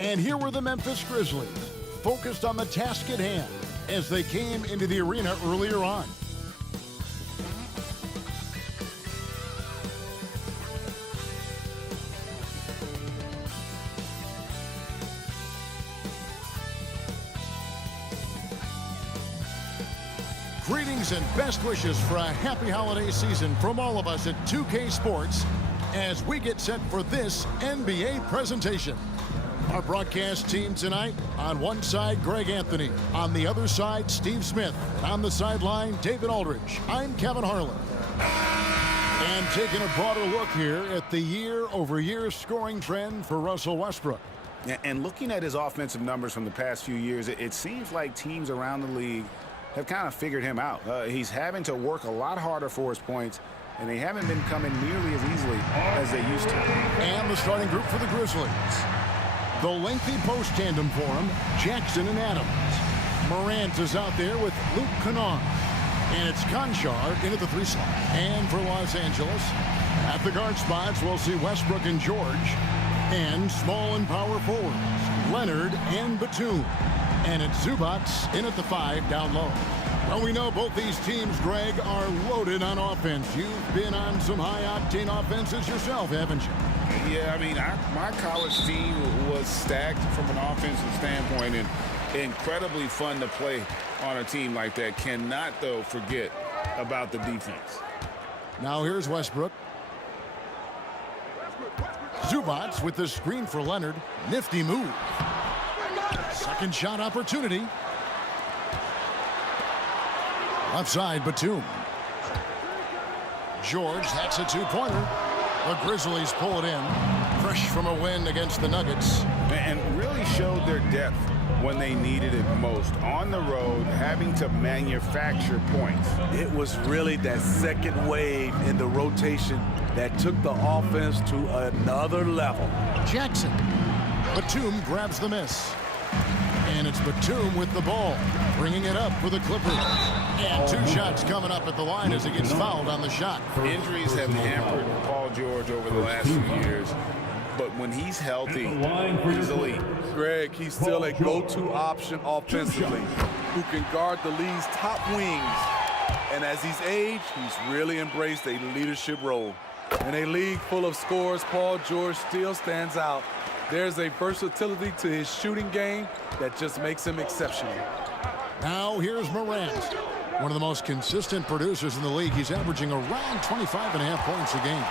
And here were the Memphis Grizzlies, focused on the task at hand as they came into the arena earlier on. Greetings and best wishes for a happy holiday season from all of us at 2K Sports as we get set for this NBA presentation. Our broadcast team tonight, on one side, Greg Anthony. On the other side, Steve Smith. And on the sideline, David Aldridge. I'm Kevin Harlan. And taking a broader look here at the year-over-year scoring trend for Russell Westbrook. And looking at his offensive numbers from the past few years, it seems like teams around the league have kind of figured him out. He's having to work a lot harder for his points, and they haven't been coming nearly as easily as they used to. And the starting group for the Grizzlies. The lengthy post tandem for him, Jackson and Adams. Morant is out there with Luke Kennard. And it's Conchar into the three slot. And for Los Angeles, at the guard spots, we'll see Westbrook and George. And small and power forwards, Leonard and Batum. And it's Zubac in at the 5 down low. Well, we know both these teams, Greg, are loaded on offense. You've been on some high-octane offenses yourself, haven't you? Yeah, I mean, my college team was stacked from an offensive standpoint and incredibly fun to play on a team like that. Cannot, though, forget about the defense. Now here's Westbrook. Zubac with the screen for Leonard. Nifty move. Second shot opportunity. Left side, Batum. George, that's a two-pointer. The Grizzlies pull it in. Fresh from a win against the Nuggets. And really showed their depth when they needed it most. On the road, having to manufacture points. It was really that second wave in the rotation that took the offense to another level. Jackson. Batum grabs the miss. And it's Batum with the ball, bringing it up for the Clippers. And two shots coming up at the line as he gets fouled on the shot. Injuries have hampered Paul George over the last few years, but when he's healthy, he's elite. Greg, he's still a go-to option offensively who can guard the league's top wings. And as he's aged, he's really embraced a leadership role. In a league full of scorers, Paul George still stands out. There's a versatility to his shooting game that just makes him exceptional. Now here's Morant, one of the most consistent producers in the league. He's averaging around 25.5 points a game.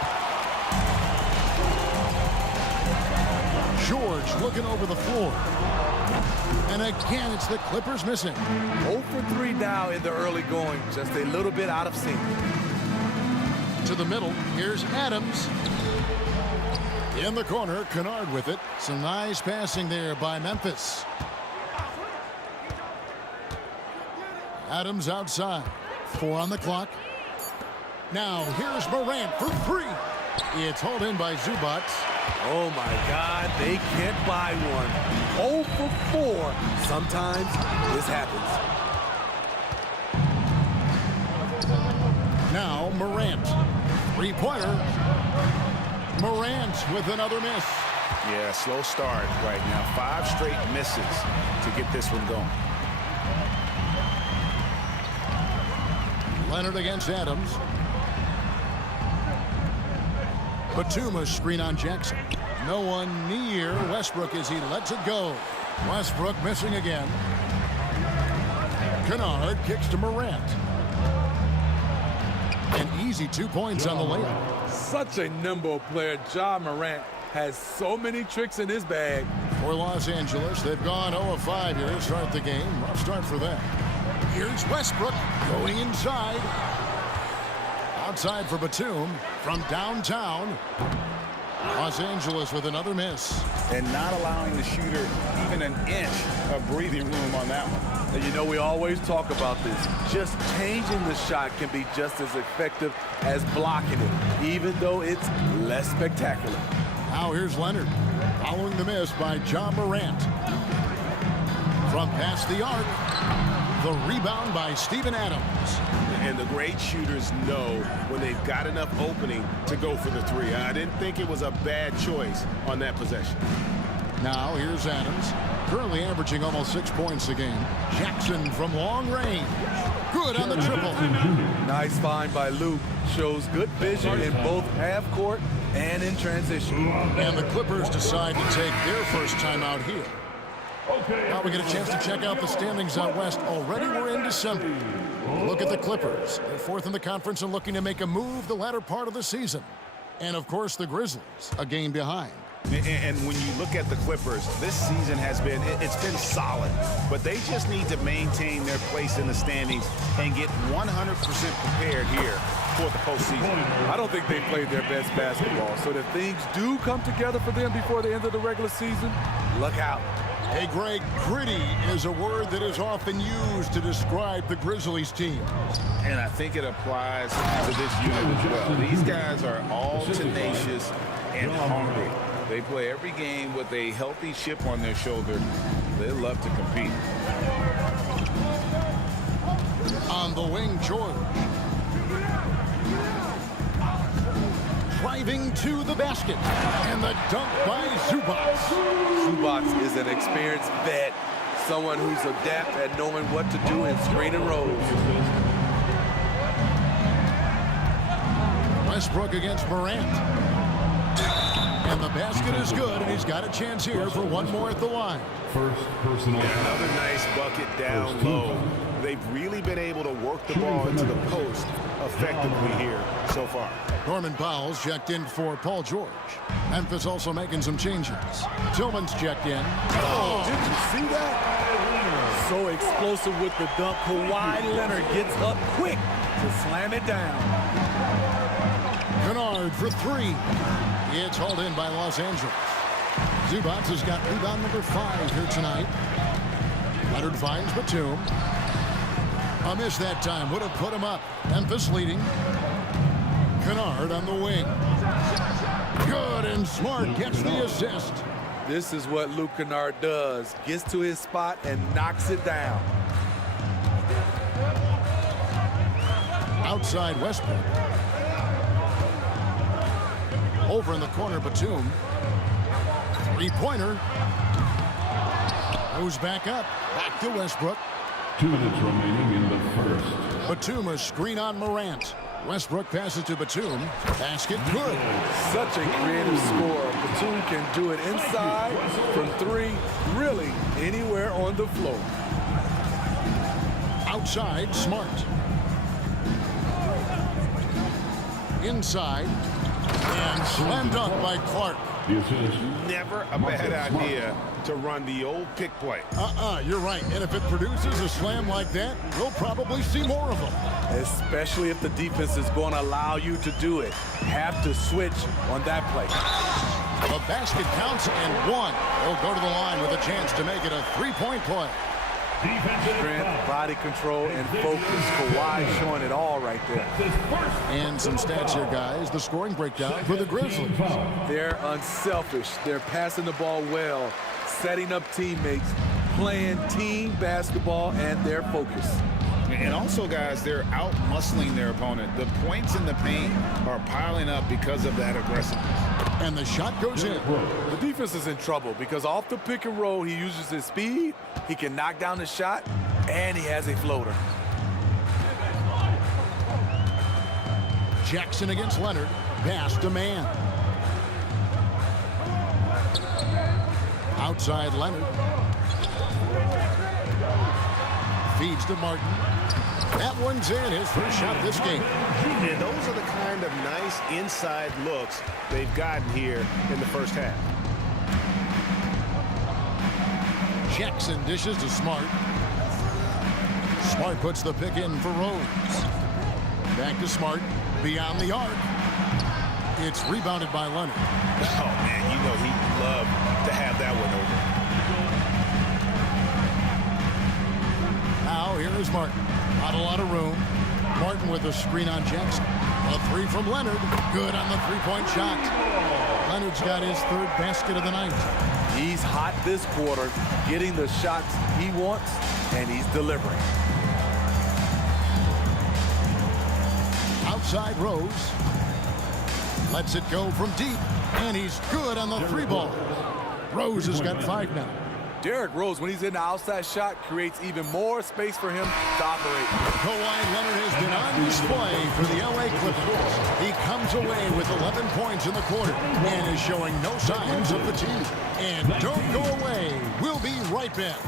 George looking over the floor. And again, it's the Clippers missing. 0 for 3 now in the early going, just a little bit out of sync. To the middle, here's Adams. In the corner, Kennard with it. Some nice passing there by Memphis. Adams outside. 4 on the clock. Now, here's Morant for 3. It's hauled in by Zubac. Oh, my God, they can't buy one. 0 for 4. Sometimes this happens. Now, Morant. Three-pointer. Morant with another miss. Yeah, slow start right now. 5 straight misses to get this one going. Leonard against Adams. Batum screen on Jackson. No one near Westbrook as he lets it go. Westbrook missing again. Kennard kicks to Morant. An easy 2 points on the layup. Such a nimble player. Ja Morant has so many tricks in his bag. For Los Angeles, they've gone 0 of 5 here to start the game. Rough start for them. Here's Westbrook going inside. Outside for Batum from downtown. Los Angeles with another miss. And not allowing the shooter even an inch of breathing room on that one. And you know, we always talk about this. Just changing the shot can be just as effective as blocking it, even though it's less spectacular. Now here's Leonard following the miss by Ja Morant. From past the arc, the rebound by Steven Adams. And the great shooters know when they've got enough opening to go for the 3. I didn't think it was a bad choice on that possession. Now here's Adams, currently averaging almost 6 points a game. Jackson from long range. Good on the triple. Nice find by Luke. Shows good vision in both half court and in transition. And the Clippers decide to take their first time out here. Now we get a chance to check out the standings out west. Already we're in December. Look at the Clippers. They're fourth in the conference and looking to make a move the latter part of the season. And, of course, the Grizzlies, a game behind. And when you look at the Clippers, this season has been, it's been solid. But they just need to maintain their place in the standings and get 100% prepared here for the postseason. I don't think they played their best basketball. So if things do come together for them before the end of the regular season, look out. Hey, Greg, gritty is a word that is often used to describe the Grizzlies team. And I think it applies to this unit as well. These guys are all tenacious and hungry. They play every game with a healthy chip on their shoulder. They love to compete. On the wing, George. Driving to the basket. And the dunk by Zubac. Zubac is an experienced vet. Someone who's adept at knowing what to do in screen and rolls. Westbrook against Morant. And the basket is good, and he's got a chance here for one more at the line. First personal. Another nice bucket down low. They've really been able to work the ball into the post effectively here so far. Norman Powell's checked in for Paul George. Memphis also making some changes. Tillman's checked in. Oh, did you see that? So explosive with the dunk. Kawhi Leonard gets up quick to slam it down. Kennard for three. It's hauled in by Los Angeles. Zubac has got rebound number 5 here tonight. Leonard finds Batum. A miss that time would have put him up. Memphis leading. Kennard on the wing. Good, and Smart gets the assist. This is what Luke Kennard does. Gets to his spot and knocks it down. Outside Westbrook. Over in the corner, Batum. Three-pointer. Goes back up. Back to Westbrook. 2 minutes remaining in the first. Batum, a screen on Morant. Westbrook passes to Batum. Basket good. Such a creative scorer. Batum can do it inside, from 3, really anywhere on the floor. Outside, Smart. Inside. And slam dunk by Clark. The assist. Never a bad idea to run the old pick play. You're right. And if it produces a slam like that, we'll probably see more of them. Especially if the defense is going to allow you to do it. Have to switch on that play. The basket counts and one. He'll go to the line with a chance to make it a 3-point play. Strength, body control, and focus. Kawhi showing it all right there. And some stats here, guys. The scoring breakdown for the Grizzlies. They're unselfish. They're passing the ball well, setting up teammates, playing team basketball, and they're focused. And also, guys, they're out-muscling their opponent. The points in the paint are piling up because of that aggressiveness. And the shot goes in. The defense is in trouble because off the pick and roll, he uses his speed, he can knock down the shot, and he has a floater. Jackson against Leonard. Pass to man. Outside Leonard. Feeds to Martin. That one's in, his first shot this game. And those are the kind of nice inside looks they've gotten here in the first half. Jackson dishes to Smart. Smart puts the pick in for Rose. Back to Smart. Beyond the arc. It's rebounded by Leonard. Oh, man, you know he'd love to have that one over. Now here is Martin. Not a lot of room. Martin with a screen on Jackson. A 3 from Leonard. Good on the 3-point shot. Leonard's got his 3rd basket of the night. He's hot this quarter, getting the shots he wants, and he's delivering. Outside Rose. Lets it go from deep. And he's good on the 3-ball. Rose has got 5 now. Derrick Rose, when he's in the outside shot, creates even more space for him to operate. Kawhi Leonard has been on display for the LA Clippers. He comes away with 11 points in the quarter and is showing no signs of fatigue. And don't go away. We'll be right back.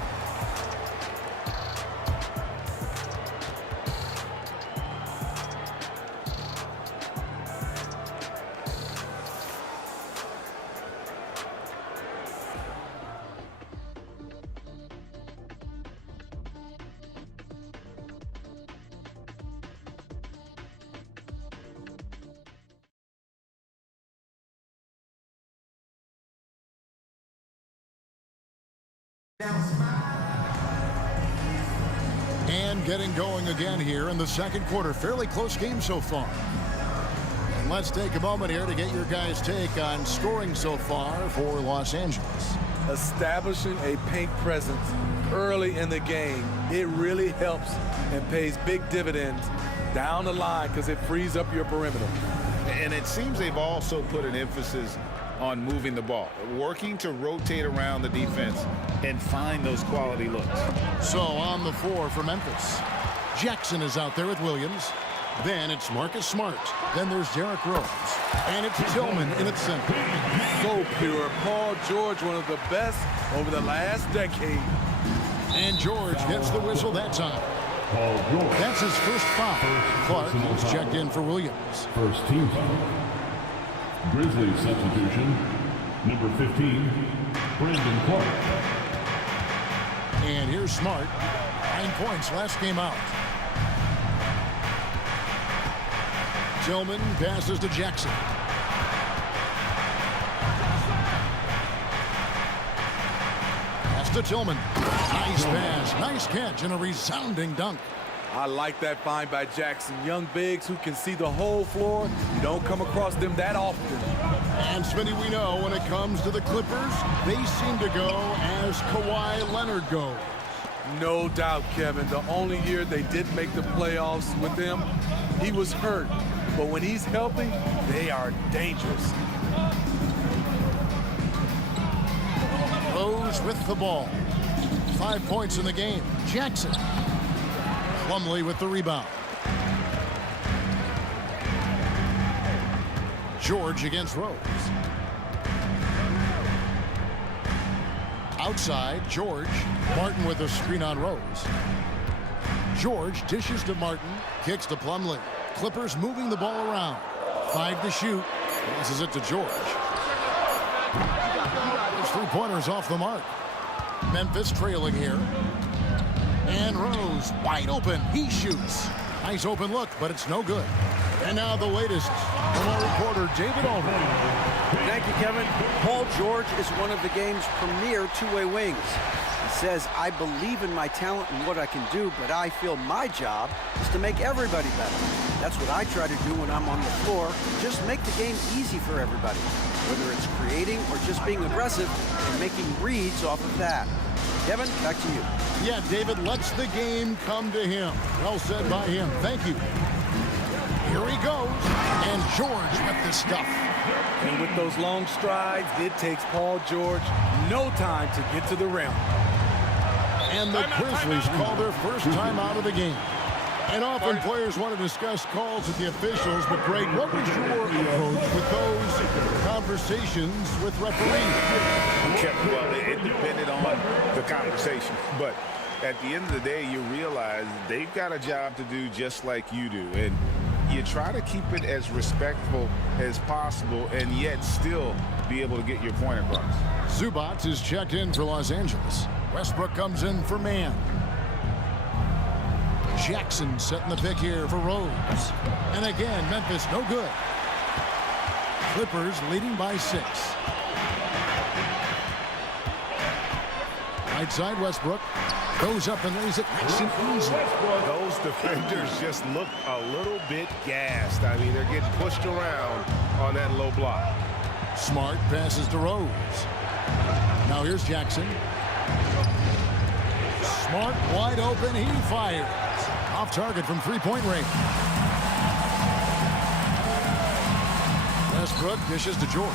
And getting going again here in the second quarter. Fairly close game so far. And let's take a moment here to get your guys' take on scoring so far for Los Angeles. Establishing a paint presence early in the game, it really helps and pays big dividends down the line because it frees up your perimeter. And it seems they've also put an emphasis on moving the ball, working to rotate around the defense and find those quality looks. So on the floor for Memphis, Jackson is out there with Williams. Then it's Marcus Smart. Then there's Derrick Rose. And it's Tillman in its center. So pure. Paul George, one of the best over the last decade. And George gets the whistle that time. Paul George. That's his first foul. Clark is checked in for Williams. First team foul. Grizzlies substitution. Number 15, Brandon Clark. And here's Smart. 9 points last game out. Tillman passes to Jackson. Pass to Tillman. Nice pass, nice catch, and a resounding dunk. I like that find by Jackson. Young bigs who can see the whole floor. You don't come across them that often. And Smitty, we know when it comes to the Clippers, they seem to go as Kawhi Leonard goes. No doubt, Kevin. The only year they didn't make the playoffs with him, he was hurt. But when he's healthy, they are dangerous. Rose with the ball. 5 points in the game. Jackson. Plumlee with the rebound. George against Rose. Outside, George. Martin with a screen on Rose. George dishes to Martin. Kicks to Plumlee. Clippers moving the ball around. 5 to shoot. Passes it to George. His three-pointers off the mark. Memphis trailing here. And Rose wide open. He shoots. Nice open look, but it's no good. And now the latest from our reporter, David Aldridge. Thank you, Kevin. Paul George is one of the game's premier two-way wings. He says, I believe in my talent and what I can do, but I feel my job is to make everybody better. That's what I try to do when I'm on the floor. Just make the game easy for everybody, whether it's creating or just being aggressive and making reads off of that. Kevin, back to you. Yeah, David lets the game come to him. Well said by him. Thank you. Here he goes. And George with the stuff. And with those long strides, it takes Paul George no time to get to the rim. And the Grizzlies call their first time out of the game. And often players want to discuss calls with the officials, but Greg, what was your approach with those conversations with referees? Well, it depended on the conversation, but at the end of the day, you realize they've got a job to do just like you do, and you try to keep it as respectful as possible and yet still be able to get your point across. Zubac is checked in for Los Angeles. Westbrook comes in for man. Jackson setting the pick here for Rose. And again, Memphis no good. Clippers leading by 6. Right side, Westbrook goes up and lays it nice and easy. Those defenders just look a little bit gassed. I mean, they're getting pushed around on that low block. Smart passes to Rose. Now here's Jackson. Smart wide open. He fires. Off target from three-point range. Westbrook dishes to George.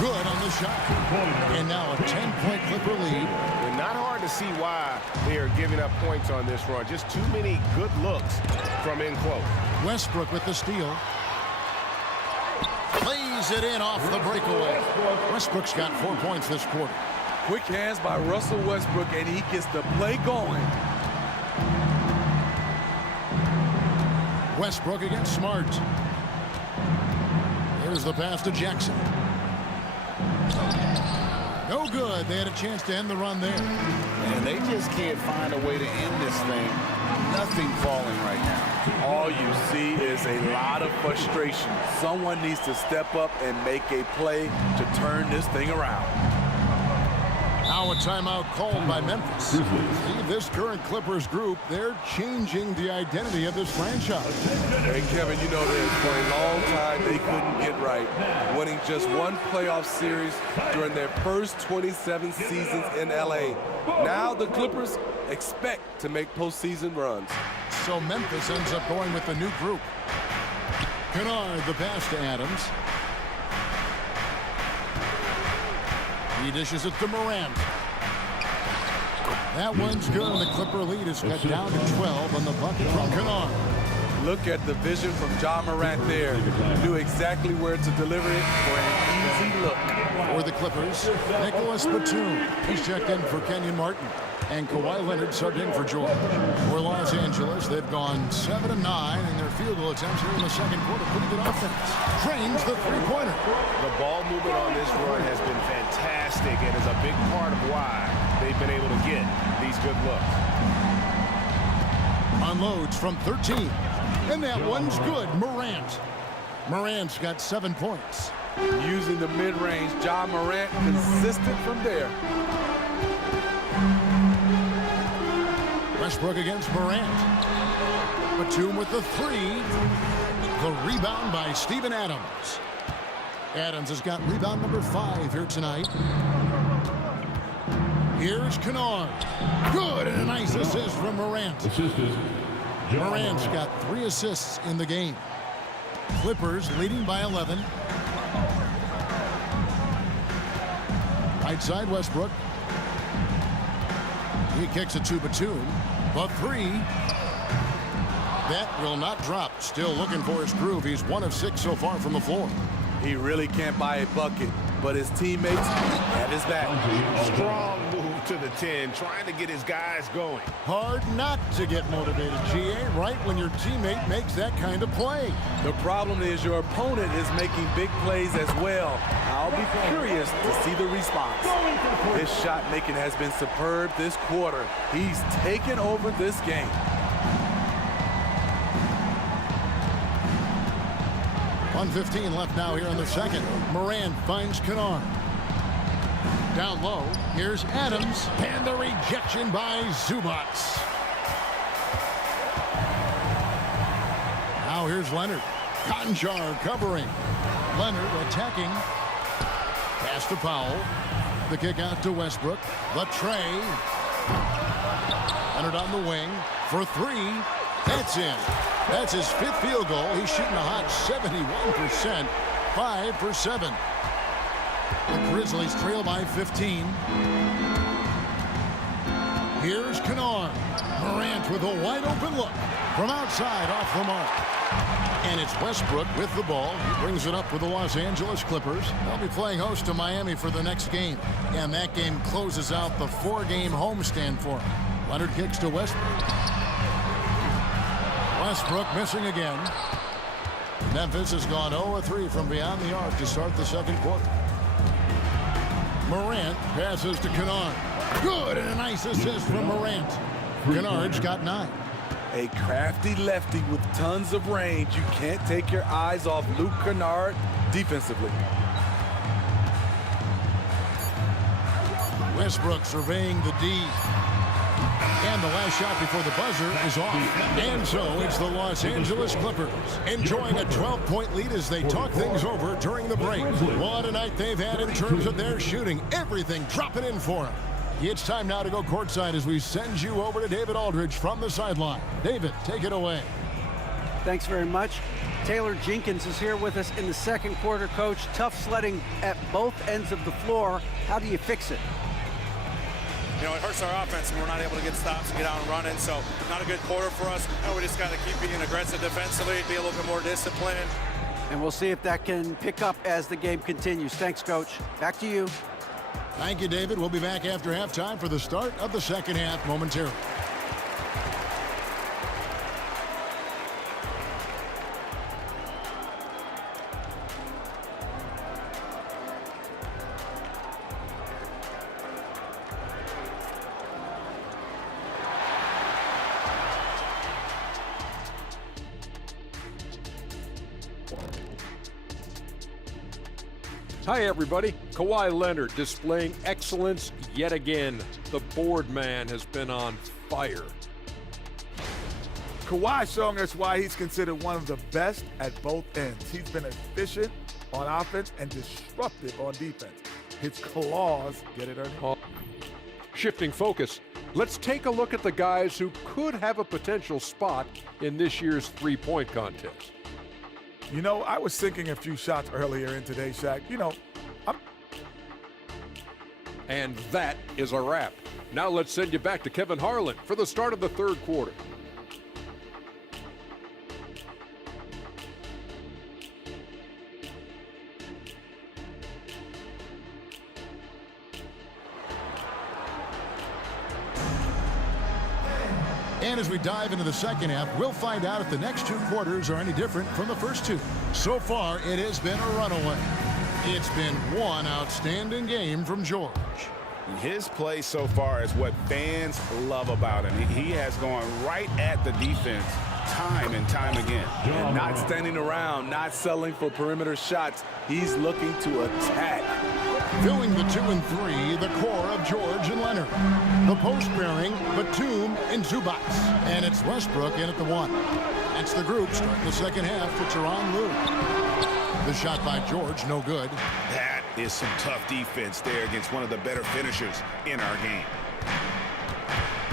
Good on the shot. And now a 10-point Clipper lead. And not hard to see why they are giving up points on this run. Just too many good looks from in close. Westbrook with the steal. Plays it in off the breakaway. Westbrook's got 4 points this quarter. Quick hands by Russell Westbrook, and he gets the play going. Westbrook against Smart. Here's the pass to Jackson. No good. They had a chance to end the run there. And they just can't find a way to end this thing. Nothing falling right now. All you see is a lot of frustration. Someone needs to step up and make a play to turn this thing around. Now a timeout called by Memphis. See, this current Clippers group, they're changing the identity of this franchise. Hey, Kevin, you know this. For a long time, they couldn't get right. Winning just one playoff series during their first 27 seasons in L.A. Now the Clippers expect to make postseason runs. So Memphis ends up going with the new group. Kennard, the pass to Adams. He dishes it to Morant. That one's good, and the Clipper lead is cut down to 12 on the bucket from Kennard. Look at the vision from Ja Morant there. Knew exactly where to deliver it for an easy look. For the Clippers, Nicholas Batum. He's checked in for Kenyon Martin. And Kawhi Leonard subbed in for George. For Los Angeles, they've gone 7-9 in their field goal attempts here in the second quarter. Pretty good offense. Drains the three-pointer. The ball movement on this run has been fantastic and is a big part of why they've been able to get these good looks. Unloads from 13. And that one's good. Morant. Morant's got 7 points. Using the mid-range, Ja Morant consistent from there. Westbrook against Morant. Batum with the three. The rebound by Steven Adams. Adams has got rebound number 5 here tonight. Here's Kennard. Good, and a nice assist from Morant. Morant's got 3 assists in the game. Clippers leading by 11. Right side, Westbrook. He kicks it to Batum. The three. That will not drop. Still looking for his groove. He's 1 of 6 so far from the floor. He really can't buy a bucket, but his teammates have his back. Strong move to the 10, trying to get his guys going. Hard not to get motivated, GA, right when your teammate makes that kind of play. The problem is your opponent is making big plays as well. I'll be curious to see the response. His shot making has been superb this quarter. He's taken over this game. .115 left now here in the second. Morant finds Kennard. Down low, here's Adams, and the rejection by Zubac. Now here's Leonard. Conjar covering. Leonard attacking. Pass to Powell. The kick out to Westbrook. The tray. Leonard on the wing for 3. That's in. That's his 5th field goal. He's shooting a hot 71%. 5 for 7. The Grizzlies trail by 15. Here's Kennard. Morant with a wide open look. From outside off the mark. And it's Westbrook with the ball. He brings it up for the Los Angeles Clippers. They'll be playing host to Miami for the next game. And that game closes out the 4-game homestand for him. Leonard kicks to Westbrook. Westbrook missing again. Memphis has gone 0-3 from beyond the arc to start the second quarter. Morant passes to Kennard. Good, and a nice assist from Morant. Kennard's got 9. A crafty lefty with tons of range. You can't take your eyes off Luke Kennard defensively. Westbrook surveying the D. And the last shot before the buzzer is off. And so it's the Los Angeles Clippers enjoying a 12-point lead as they talk things over during the break. What a night they've had in terms of their shooting. Everything dropping in for them. It's time now to go courtside as we send you over to David Aldridge from the sideline. David, take it away. Thanks very much. Taylor Jenkins is here with us in the second quarter, Coach. Tough sledding at both ends of the floor. How do you fix it? You know, it hurts our offense when we're not able to get stops and get out and running. So not a good quarter for us. We just got to keep being aggressive defensively, be a little bit more disciplined. And we'll see if that can pick up as the game continues. Thanks, Coach. Back to you. Thank you, David. We'll be back after halftime for the start of the second half momentarily. Hi, everybody. Kawhi Leonard displaying excellence yet again. The board man has been on fire. Kawhi showing us why he's considered one of the best at both ends. He's been efficient on offense and disruptive on defense. His claws get it early. Shifting focus, let's take a look at the guys who could have a potential spot in this year's three-point contest. You know, I was sinking a few shots earlier in today's Shaq. You know, And that is a wrap. Now let's send you back to Kevin Harlan for the start of the third quarter. And as we dive into the second half, we'll find out if the next two quarters are any different from the first two. So far, it has been a runaway. It's been one outstanding game from George. His play so far is what fans love about him. He has gone right at the defense time and time again. and not standing around, not settling for perimeter shots. He's looking to attack. Filling the 2 and 3, the core of George and Leonard. The post pairing, Batum and Zubac. And it's Westbrook in at the 1. That's the group starting the second half for Tyronn Lue. The shot by George, no good. That is some tough defense there against one of the better finishers in our game.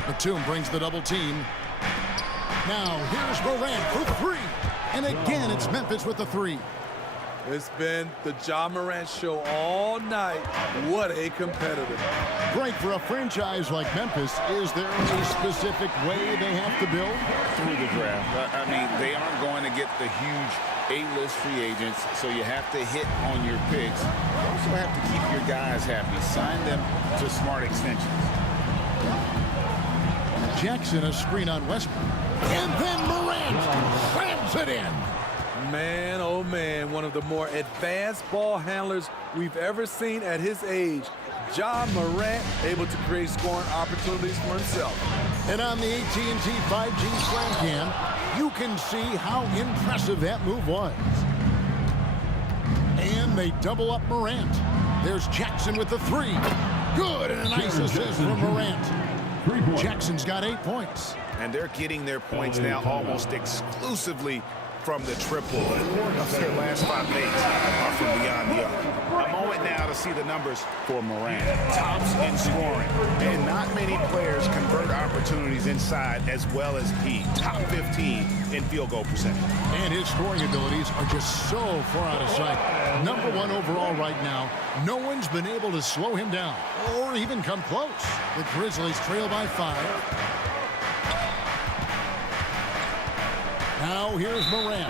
Batum brings the double team. Now here's Morant for 3. And again, it's Memphis with the 3. It's been the Ja Morant show all night. What a competitor. Great for a franchise like Memphis. Is there a specific way they have to build? Through the draft. I mean, they aren't going to get the huge A-list free agents, so you have to hit on your picks. You also have to keep your guys happy. Sign them to smart extensions. Jackson, a screen on Westbrook. And then Morant slams it in. Man, oh man, one of the more advanced ball handlers we've ever seen at his age. Ja Morant able to create scoring opportunities for himself. And on the AT&T 5G Slam Cam, you can see how impressive that move was. And they double up Morant. There's Jackson with the 3. Good, and a nice assist from Morant. Jackson's got 8 points. And they're getting their points now almost exclusively from the triple. 4 of their last 5 days are from beyond the arc. A moment now to see the numbers for Morant. Tops in scoring. And not many players convert opportunities inside as well as he. Top 15 in field goal percentage. And his scoring abilities are just so far out of sight. Number 1 overall right now. No one's been able to slow him down or even come close. The Grizzlies trail by 5. Now here's Morant.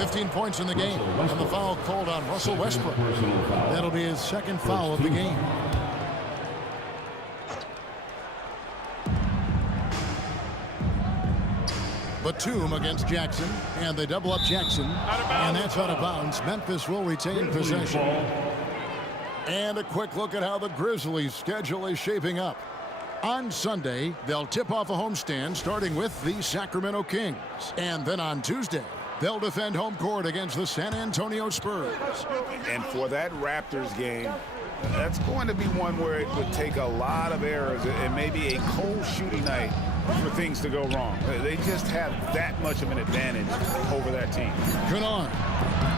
15 points in the game. And the foul called on Russell Westbrook. That'll be his second foul of the game. Batum against Jackson. And they double up Jackson. And that's out of bounds. Memphis will retain possession. And a quick look at how the Grizzlies' schedule is shaping up. On Sunday, they'll tip off a homestand starting with the Sacramento Kings. And then on Tuesday, they'll defend home court against the San Antonio Spurs. And for that Raptors game, that's going to be one where it would take a lot of errors and maybe a cold shooting night for things to go wrong. They just have that much of an advantage over that team. Kennard.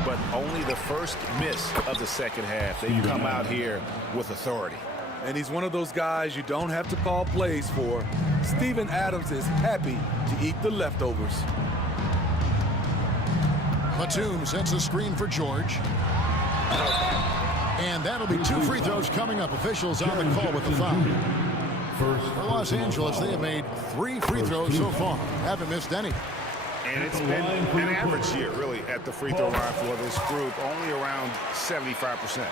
But only the first miss of the second half. They've come out here with authority. And he's one of those guys you don't have to call plays for. Steven Adams is happy to eat the leftovers. Batum sets a screen for George. And that'll be 2 free throws coming up. Officials on the call with the foul. For Los Angeles, they have made 3 free throws so far. Haven't missed any. And it's been an average year, really, at the free throw line for this group, only around 75%.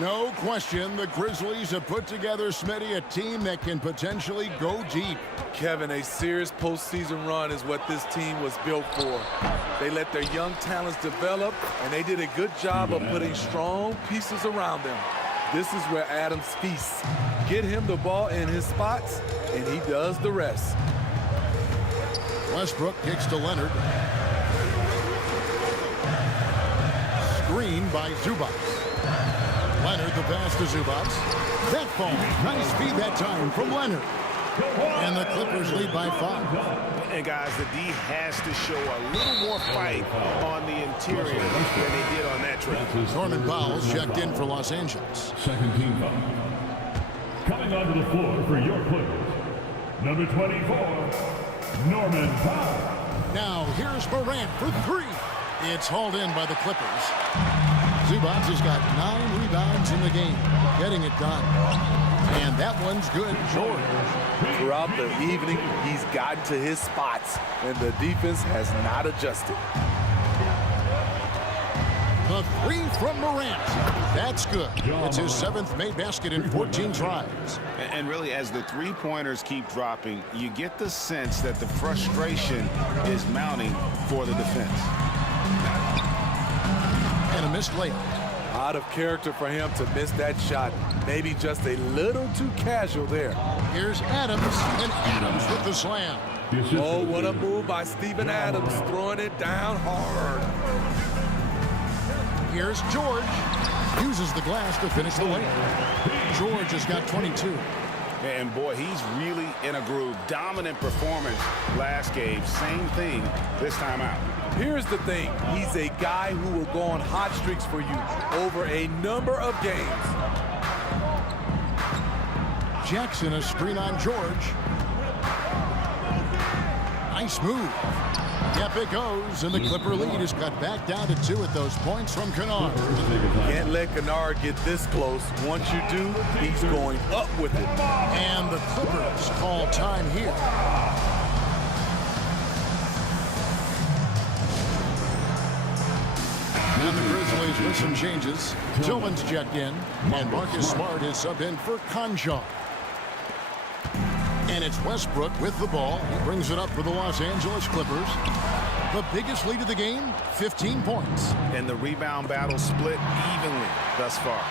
No question, the Grizzlies have put together, Smitty, a team that can potentially go deep. Kevin, a serious postseason run is what this team was built for. They let their young talents develop, and they did a good job of putting strong pieces around them. This is where Adams feasts. Get him the ball in his spots, and he does the rest. Westbrook kicks to Leonard. Screen by Zubats. Leonard the pass to Zubats. That ball. Nice feed that time from Leonard. And the Clippers lead by 5. And guys, the D has to show a little more fight on the interior than they did on that trip. Norman Powell's checked in for Los Angeles. Second team foul. Coming onto the floor for your Clippers, number 24, Norman Powell. Now here's Morant for 3. It's hauled in by the Clippers. Zubats has got 9 rebounds in the game, getting it done. And that one's good, George. Throughout the evening, he's gotten to his spots, and the defense has not adjusted. The 3 from Morant. That's good. It's his 7th made basket in 14 tries. And really, as the three-pointers keep dropping, you get the sense that the frustration is mounting for the defense. And a missed layup. Out of character for him to miss that shot. Maybe just a little too casual there. Here's Adams, and Adams with the slam. Oh, what a move by Steven Adams, throwing it down hard. Here's George. Uses the glass to finish the layup. George has got 22. And boy, he's really in a groove. Dominant performance last game. Same thing this time out. Here's the thing. He's a guy who will go on hot streaks for you over a number of games. Jackson, a screen on George. Nice move. Yep, it goes, and the Clipper lead is cut back down to 2 at those points from Kennard. Can't let Kennard get this close. Once you do, he's going up with it. And the Clippers call time here. And the Grizzlies with some changes. Tillman's checked in, and Marcus Smart is sub in for Conchar. And it's Westbrook with the ball. He brings it up for the Los Angeles Clippers. The biggest lead of the game, 15 points. And the rebound battle split evenly thus far.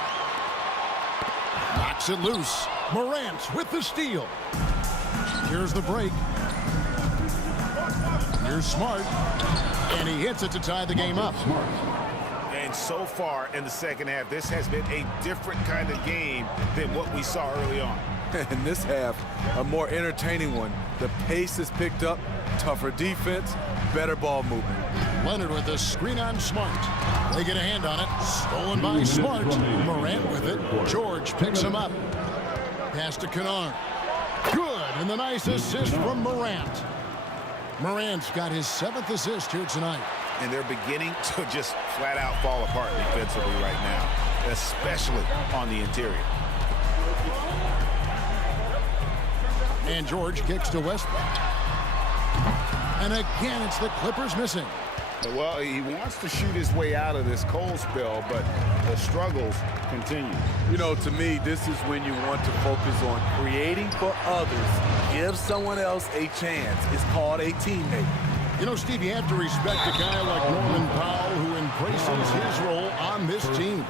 Knocks it loose. Morant with the steal. Here's the break. Here's Smart. And he hits it to tie the game up. And so far in the second half, this has been a different kind of game than what we saw early on. In this half, a more entertaining one. The pace is picked up, tougher defense, better ball movement. Leonard with a screen on Smart. They get a hand on it. Stolen by Smart. Morant with it. George picks him up. Pass to Kennard. Good, and the nice assist from Morant. Morant's got his 7th assist here tonight. And they're beginning to just flat out fall apart defensively right now, especially on the interior. And George kicks to Westbrook. And again, it's the Clippers missing. Well, he wants to shoot his way out of this cold spell, but the struggles continue. You know, to me, this is when you want to focus on creating for others. Give someone else a chance. It's called a teammate. You know, Steve, you have to respect a guy like Norman Powell who embraces his role on this team.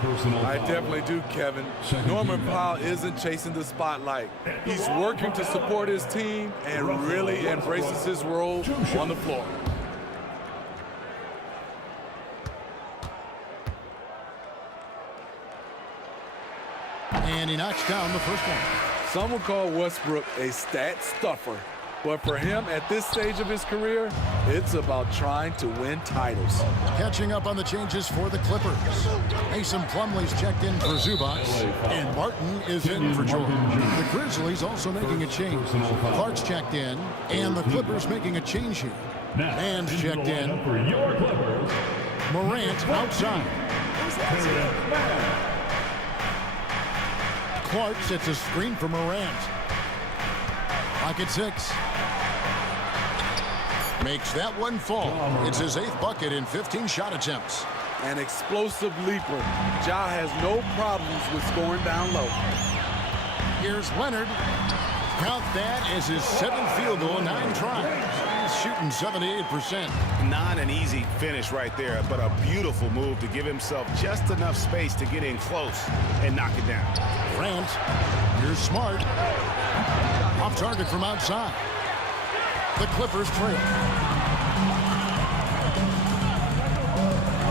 I definitely do, Kevin. Norman Powell isn't chasing the spotlight. He's working to support his team and really embraces his role on the floor. And he knocks down the first one. Some would call Westbrook a stat stuffer. But for him, at this stage of his career, it's about trying to win titles. Catching up on the changes for the Clippers. Mason Plumlee's checked in for Zubats, and Martin is in for George. The Grizzlies also making a change. Clark's checked in, and the Clippers making a change here. Man's checked in. For your Clippers, Morant outside. Clark sets a screen for Morant. Clock at 6. Makes that one fall. It's his 8th bucket in 15 shot attempts. An explosive leaper. Ja has no problems with scoring down low. Here's Leonard. Count that as his 7th field goal, 9 tries. He's shooting 78%. Not an easy finish right there, but a beautiful move to give himself just enough space to get in close and knock it down. Grant. Here's Smart. Off target from outside. The Clippers trail.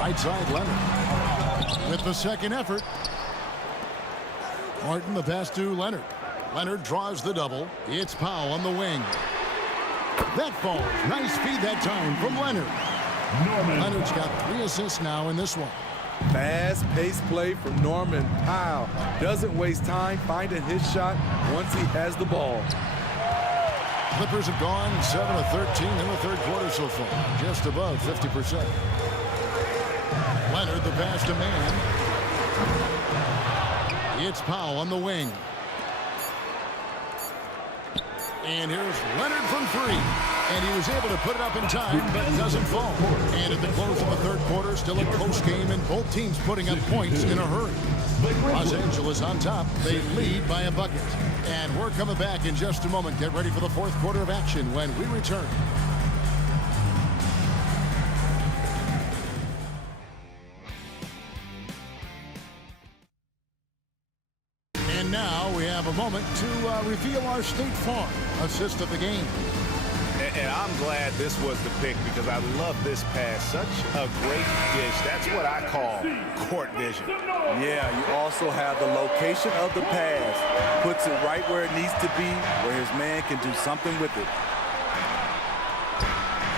Right side, Leonard. With the second effort. Martin, the pass to Leonard. Leonard draws the double. It's Powell on the wing. That falls. Nice feed that time from Leonard. Leonard's got 3 assists now in this one. Fast-paced play from Norman Powell. Doesn't waste time finding his shot once he has the ball. Clippers have gone 7 of 13 in the third quarter so far. Just above 50%. Leonard, the pass to man. It's Powell on the wing. And here's Leonard from 3. And he was able to put it up in time, but it doesn't fall. And at the close of the third quarter, still a close game, and both teams putting up points in a hurry. Los Angeles on top. They lead by a bucket. And we're coming back in just a moment. Get ready for the fourth quarter of action when we return. And now we have a moment to reveal our State Farm assist of the game. And I'm glad this was the pick because I love this pass. Such a great dish. That's what I call court vision. Yeah, you also have the location of the pass. Puts it right where it needs to be, where his man can do something with it.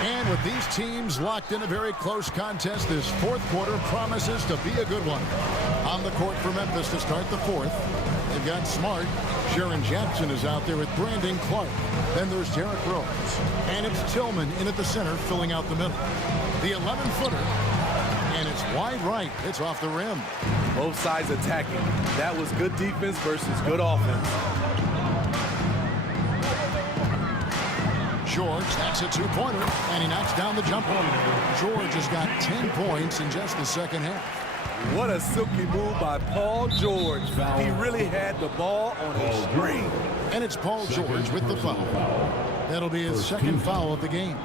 And with these teams locked in a very close contest, this fourth quarter promises to be a good one. On the court for Memphis to start the fourth, they've got Smart. Jaren Jackson is out there with Brandon Clark. Then there's Derrick Rose. And it's Tillman in at the center, filling out the middle. The 11-footer. And it's wide right. It's off the rim. Both sides attacking. That was good defense versus good offense. George, that's a two-pointer, and he knocks down the jumper. George has got 10 points in just the second half. What a silky move by Paul George. He really had the ball on his string. And it's Paul George with the foul. That'll be his second foul of the game.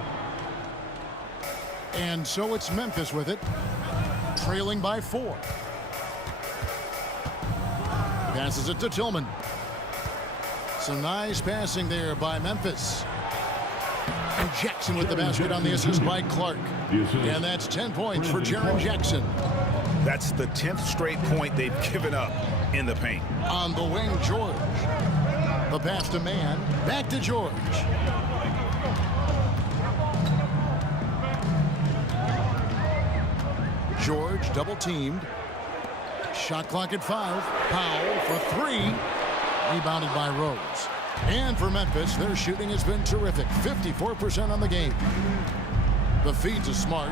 And so it's Memphis with it, trailing by 4. Passes it to Tillman. Some nice passing there by Memphis. And Jackson with the basket on the assist by Clark. And that's 10 points for Jaren Jackson. That's the 10th straight point they've given up in the paint. On the wing, George. The pass to man. Back to George. George double teamed. Shot clock at 5. Powell for 3. Rebounded by Rose. And for Memphis, their shooting has been terrific. 54% on the game. The feed to Smart.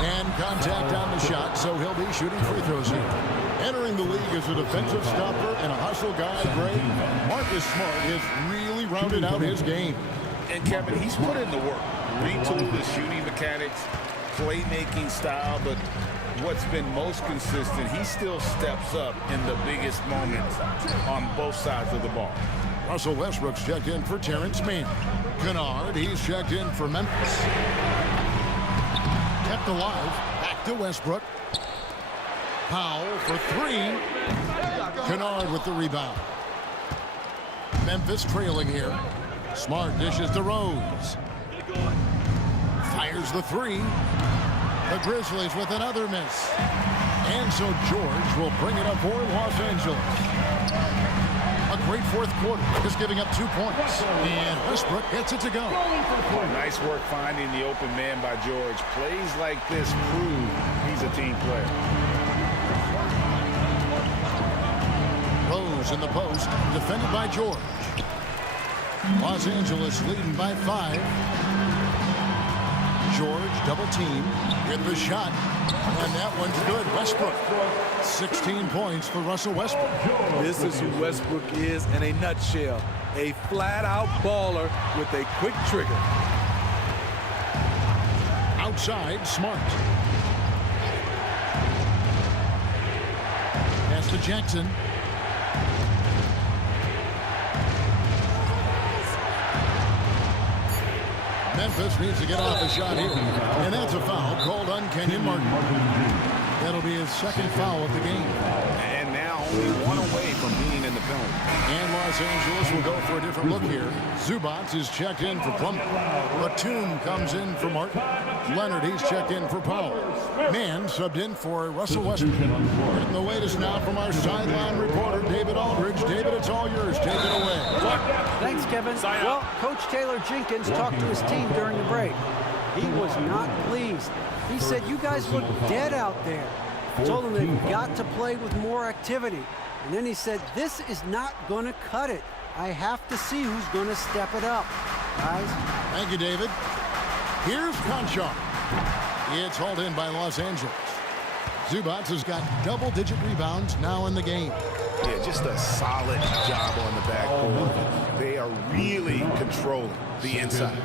And contact on the shot, so he'll be shooting free throws here. Entering the league as a defensive stopper and a hustle guy, Greg, Marcus Smart has really rounded out his game. And Kevin, he's put in the work. Retooled his shooting mechanics, playmaking style, but what's been most consistent, he still steps up in the biggest moments on both sides of the ball. Russell Westbrook's checked in for Terrence Mann. Kennard, he's checked in for Memphis. Kept alive. Back to Westbrook. Powell for 3. Kennard with the rebound. Memphis trailing here. Smart dishes to Rose. Fires the 3. The Grizzlies with another miss. And so George will bring it up for Los Angeles. A great fourth quarter, just giving up 2 points. And Westbrook gets it to go. Nice work finding the open man by George. Plays like this prove he's a team player. Rose in the post, defended by George. Los Angeles leading by 5. George double team with the shot. And that one's good. Westbrook. 16 points for Russell Westbrook. This is who Westbrook is in a nutshell. A flat-out baller with a quick trigger. Outside, Smart. Pass to Jackson. Memphis needs to get off a shot here. And that's a foul called on Kenyon Martin. That'll be his second foul of the game. And now only one away from being in the penalty. And Los Angeles will go for a different look here. Zubats is checked in for Plummer. Batum comes in for Martin. Leonard, he's checked in for Powell. Man subbed in for Russell Westbrook. Getting the latest now from our sideline reporter, David Aldridge. David, it's all yours. Take it away. Thanks, Kevin. Well, Coach Taylor Jenkins talked to his team during the break. He was not pleased. He said, you guys look dead out there. Told them they've got to play with more activity. And then he said, this is not going to cut it. I have to see who's going to step it up. Guys. Thank you, David. Here's Conchar. It's hauled in by Los Angeles. Zubats has got double-digit rebounds now in the game. Yeah, just a solid job on the backboard. They are really controlling the inside.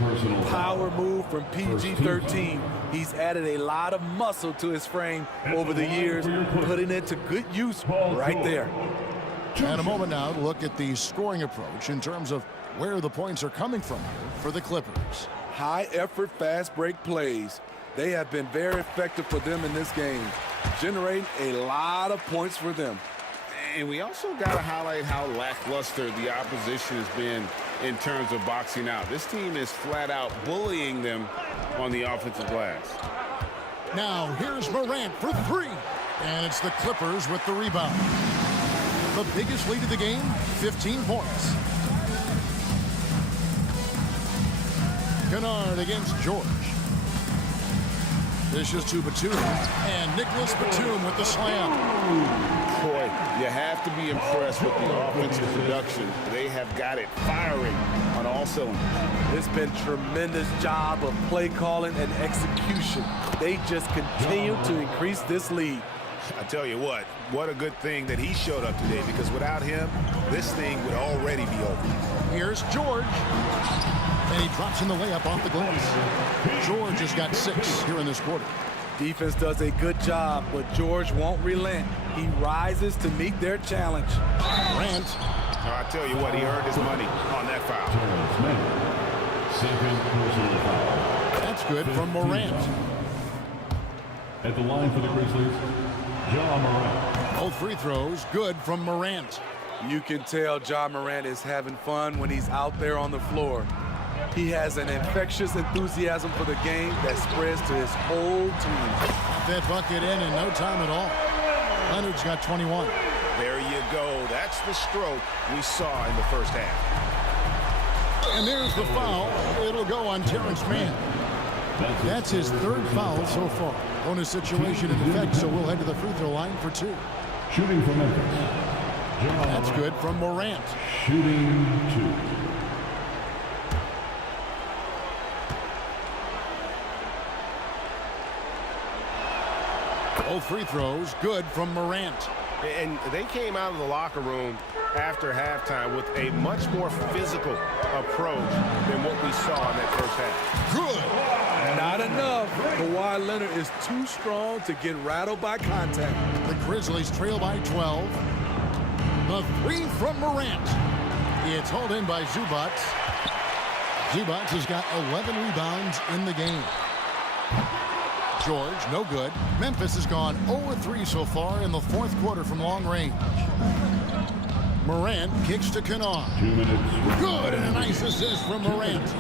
Power move from PG-13. He's added a lot of muscle to his frame over the years, putting it to good use right there. And a moment now to look at the scoring approach in terms of where the points are coming from here for the Clippers. High-effort, fast-break plays. They have been very effective for them in this game, generating a lot of points for them. And we also got to highlight how lackluster the opposition has been in terms of boxing out. This team is flat out bullying them on the offensive glass. Now here's Morant for three. And it's the Clippers with the rebound. The biggest lead of the game, 15 points. Kennard against George. This is to Batum. And Nicholas Batum with the slam. Boy, you have to be impressed with the offensive production. They have got it firing on all cylinders. It's been a tremendous job of play calling and execution. They just continue to increase this lead. I tell you what a good thing that he showed up today, because without him, this thing would already be over. Here's George. And he drops in the layup off the glass. George has got 6 here in this quarter. Defense does a good job, but George won't relent. He rises to meet their challenge. Morant. I tell you what, he earned his money on that foul. Second personal foul. That's good from Morant. At the line for the Grizzlies, Ja Morant. Both free throws good from Morant. You can tell Ja Morant is having fun when he's out there on the floor. He has an infectious enthusiasm for the game that spreads to his whole team. Got that bucket in no time at all. Leonard's got 21. There you go. That's the stroke we saw in the first half. And there's the foul. It'll go on Terrence Mann. That's his 3rd foul so far. Bonus situation in effect, so we'll head to the free throw line for 2. Shooting for Memphis. That's good from Morant. Shooting 2. Both free throws good from Morant. And they came out of the locker room after halftime with a much more physical approach than what we saw in that first half. Good. Not enough. Kawhi Leonard is too strong to get rattled by contact. The Grizzlies trail by 12. The 3 from Morant. It's hauled in by Zubats. Zubats has got 11 rebounds in the game. George, no good. Memphis has gone 0-3 so far in the 4th quarter from long range. Morant kicks to Kennard. 2 minutes. Good, and a nice assist from Morant.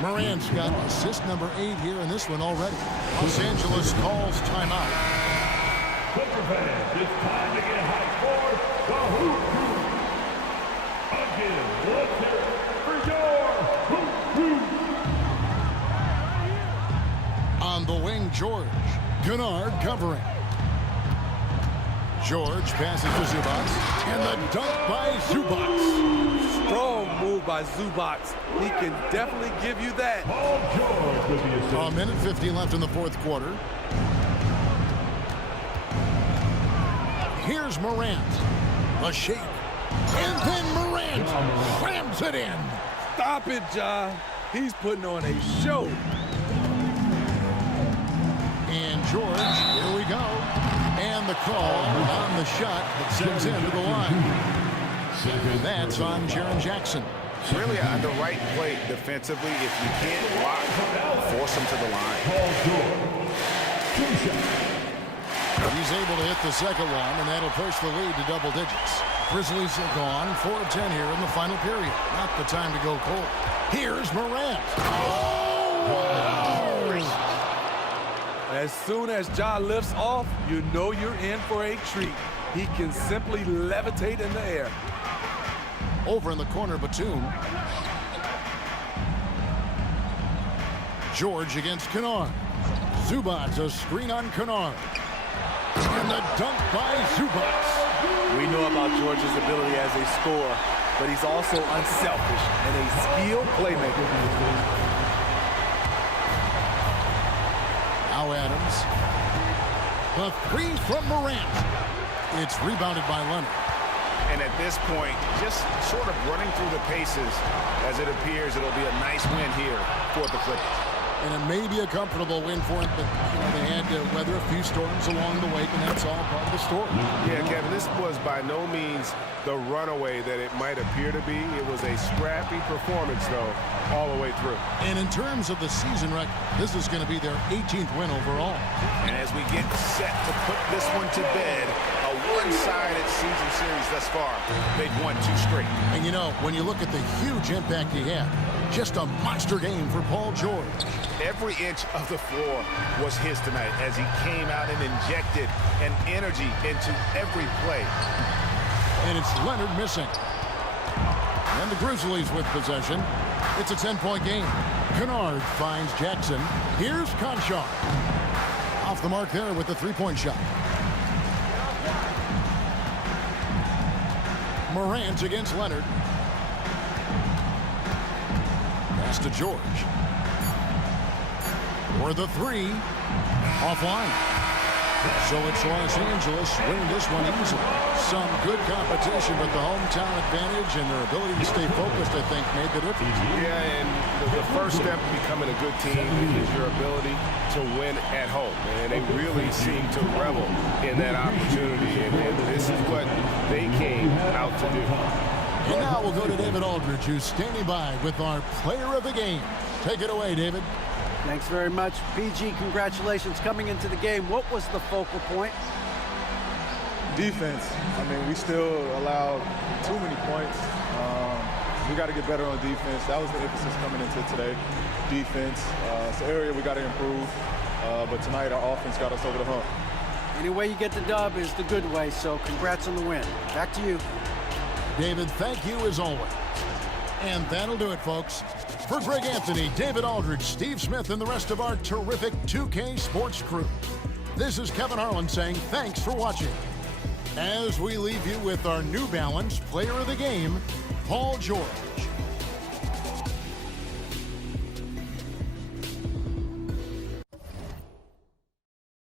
Morant's got assist number 8 here in this one already. Los Angeles calls timeout. Clipper fans, it's time to get hyped for the Hoop Hoop. Again, let's hear it for your Hoop Hoop. On the wing, George. Kennard covering. George passes to Zubats. And the dunk by Zubats. Strong move by Zubac. He can definitely give you that. Paul George with the assist. A minute 50 left in the fourth quarter. Here's Morant. A shake. And then Morant slams it in. Stop it, Ja. He's putting on a show. And George, here we go. And the call on the shot that sends him to the line. That's on Jaren Jackson. Really at the right play defensively. If you can't block, force him to the line. Paul George. 2 shots. He's able to hit the second one, and that'll push the lead to double digits. Grizzlies have gone 4 of 10 here in the final period. Not the time to go cold. Here's Morant. As soon as Ja lifts off, you know you're in for a treat. He can simply levitate in the air. Over in the corner, Batum. George against Kennard. Zubac, a screen on Kennard. And the dunk by Zubac. We know about George's ability as a scorer, but he's also unselfish and a skilled playmaker. Now Adams. The three from Morant. It's rebounded by Leonard. And at this point, just sort of running through the paces, as it appears it'll be a nice win here for the Clippers. And it may be a comfortable win for him, but they had to weather a few storms along the way, and that's all part of the story. Yeah, Kevin, this was by no means the runaway that it might appear to be. It was a scrappy performance, though, all the way through. And in terms of the season record, this is going to be their 18th win overall. And as we get set to put this one to bed, a one-sided season series thus far, they've won 2 straight. And you know, when you look at the huge impact he had, just a monster game for Paul George. Every inch of the floor was his tonight as he came out and injected an energy into every play. And it's Leonard missing. And the Grizzlies with possession. It's a 10-point game. Kennard finds Jackson. Here's Conchar. Off the mark there with the 3-point shot. Morant against Leonard. Pass to George. For the 3. Offline. So it's Los Angeles winning this one easily. Some good competition, but the hometown advantage and their ability to stay focused, I think, made the difference. Yeah, and the first step to becoming a good team is your ability to win at home. And they really seem to revel in that opportunity. And this is what they came out to do. And now we'll go to David Aldridge, who's standing by with our player of the game. Take it away, David. Thanks very much. PG, congratulations coming into the game. What was the focal point? Defense. I mean, we still allow too many points. We got to get better on defense. That was the emphasis coming into today. Defense. It's an area we got to improve. But tonight, our offense got us over the hump. Any way you get the dub is the good way, so congrats on the win. Back to you. David, thank you as always. And that'll do it, folks. For Greg Anthony, David Aldridge, Steve Smith, and the rest of our terrific 2K Sports crew, this is Kevin Harlan saying thanks for watching. As we leave you with our New Balance Player of the Game, Paul George.